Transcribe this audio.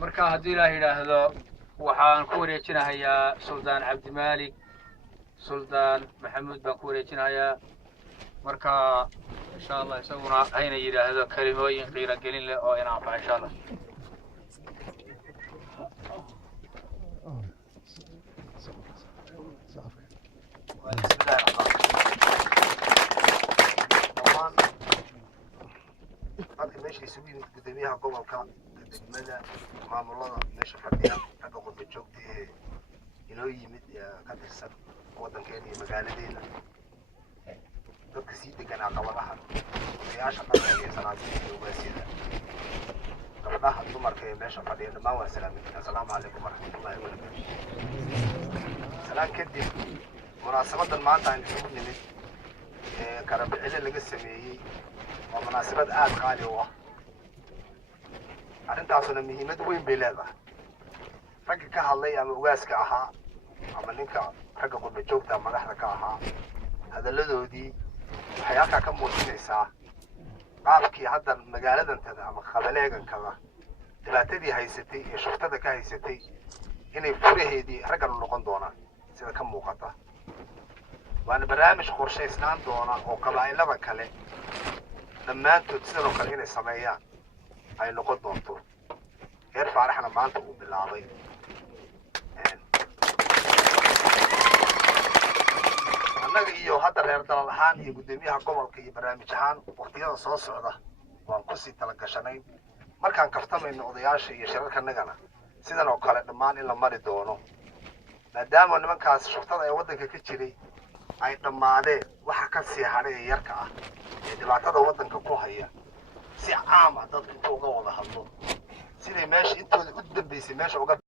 marka haddii ilaahay yidhaahdo waxaan ku wareejinahayaa suldaan cabdimaalik suldaan maxamuud baan ku wareejinahayaa marka insha allah isaguna hayna yidhaahdo kelimooyin qiiro gelin leh oo ina anfaca insha allah gudoomiyaha gobolka degmada maamulada meesha fadhiya ragga qurba joogta ee inoo yimid ka tirsan waddankeena iyo magaaladeena dadka sii degan caqabadaha odayaasha dhaqanka iyo sanaadiinta iyo ugaasiyada gabdhaha dumarka ee meesha fadhiya dhammaan waa salaaminta assalaamu calaykum waraxmatullaahi wabarakaatu salaan kadib munaasabadan maanta aan isugu nimid ee karabicile laga sameeyey waa munaasabad aad qaali u ah arrintaasuna muhiimad weyn bay leedahay ragga ka hadlay ama ugaaska ahaa ama ninka ragga qurba joogta madaxda ka ahaa hadalladoodii waxay halkaa ka muujinaysaa qaabkii hadda magaaladantada ama qabaleegankada dhibaatadii haysatay iyo shuftada ka haysatay inay furaheedii raggan u noqon doonaan sida ka muuqata waana barnaamij qorshaysnaan doona oo qabaa'ilada kale dhammaantood sidoo kale inay sameeyaan ay noqon doonto heer faaraxna maanta uu bilaabay annaga iyo hadda reer dalal ahaan iyo guddoomiyaha gobolka iyo barnaamij ahaan waqtiyada soo socda waan kusii tala gashanayn markaan kaftamayno odayaasha iyo shirarkanagana sidan oo kale dhammaan in la mari doono maadaama nimankaas shuftada ee waddanka ka jiray ay dhammaadeen waxa ka sii hadhay ee yarka ah ee dhibaatada waddanka ku haya si caam ah dadku inta uga wada hadlo siday meesha intooda u dambaysay meesha uga